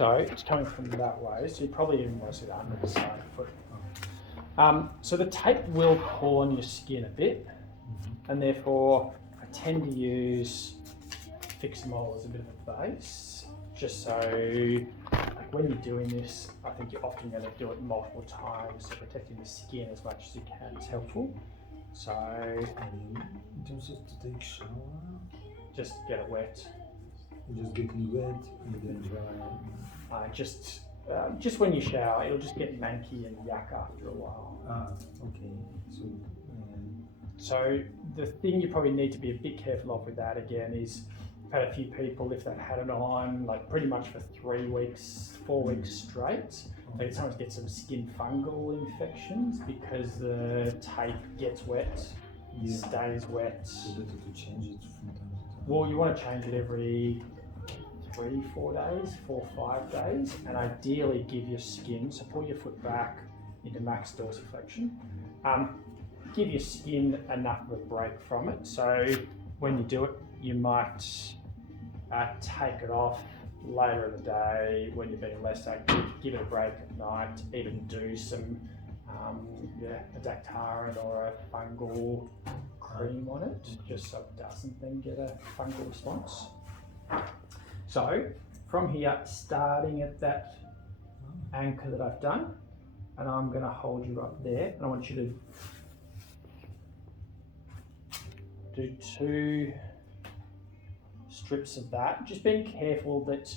So it's coming from that way, so you probably even want to see the under the side of the foot. So the tape will pull on your skin a bit, and therefore I tend to use Fix-A-Mole as a bit of a base, just so like when you're doing this, I think you're often going to do it multiple times, so protecting the skin as much as you can is helpful. So in terms of to take shower, just get it wet. Just get it wet and then dry. Just when you shower, it'll just get manky and yuck after a while. Okay. So the thing you probably need to be a bit careful of with that again is, I've had a few people, if they've had it on like pretty much for 3 weeks, 4 weeks straight, they sometimes get some skin fungal infections because the tape gets wet, stays wet. So better to change it from time to time. Well, you want to change it every 3-4 days, 4-5 days, and ideally give your skin, so pull your foot back into max dorsiflexion. Give your skin enough of a break from it. So when you do it, you might take it off later in the day when you're being less active, give it a break at night, even do some a Dactarin or a fungal cream on it, just so it doesn't then get a fungal response. So from here, starting at that anchor that I've done, and I'm going to hold you up there, and I want you to do 2 strips of that, just being careful that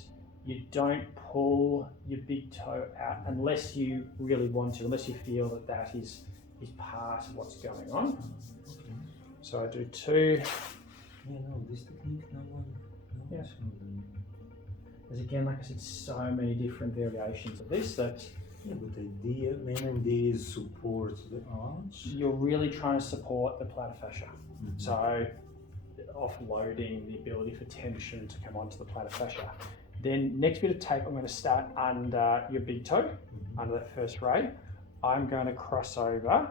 you don't pull your big toe out unless you really want to, unless you feel that that is part of what's going on. So I do 2. This technique, no one. There's again, like I said, so many different variations of this that. Yeah, but the main idea is support the arch. You're really trying to support the plantar fascia. So offloading the ability for tension to come onto the plantar fascia. Then next bit of tape, I'm going to start under your big toe, under that first ray. I'm going to cross over,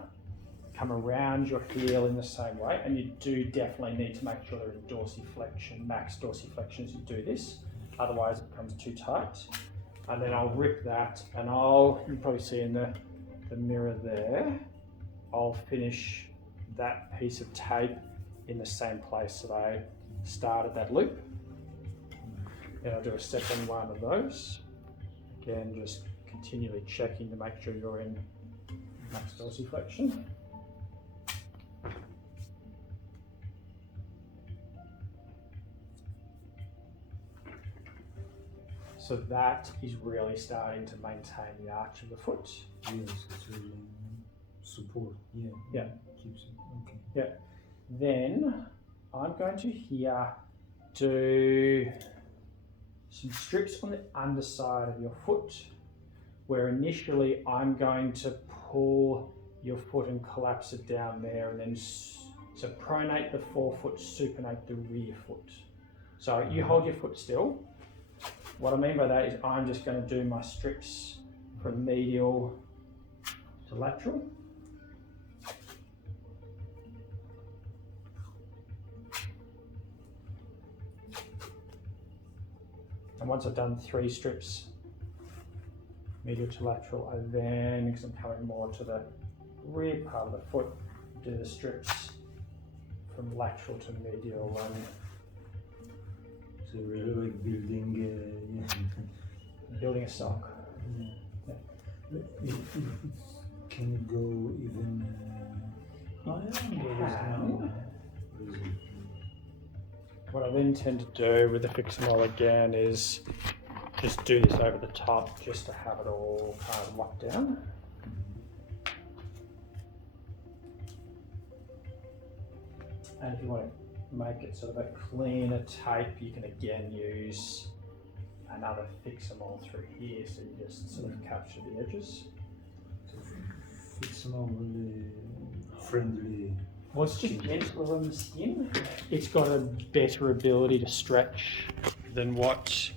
come around your heel in the same way, and you do definitely need to make sure there is dorsiflexion, max dorsiflexion as you do this, otherwise it becomes too tight. And then I'll rip that, and you'll probably see in the mirror there, I'll finish that piece of tape in the same place that I started that loop. And I'll do a second one of those. Again, just continually checking to make sure you're in max dorsiflexion. So that is really starting to maintain the arch of the foot. Yes, it's really support. Yeah. Keeps it. Okay. Yeah. Then I'm going to here do some strips on the underside of your foot, where initially I'm going to pull your foot and collapse it down there, and then so pronate the forefoot, supinate the rear foot. So you hold your foot still. What I mean by that is I'm just going to do my strips from medial to lateral. And once I've done 3 strips, medial to lateral, I then, because I'm coming more to the rear part of the foot, do the strips from lateral to medial. And so really like building a sock. Can it go even higher? What I then tend to do with the Fix-A-Mole again is just do this over the top just to have it all kind of locked down. And if you want to make it sort of a cleaner tape, you can again use another Fix-A-Mole through here, so you just sort of capture the edges. So Fix-A-Mole really friendly. Well, it's just gentler on the skin. It's got a better ability to stretch than what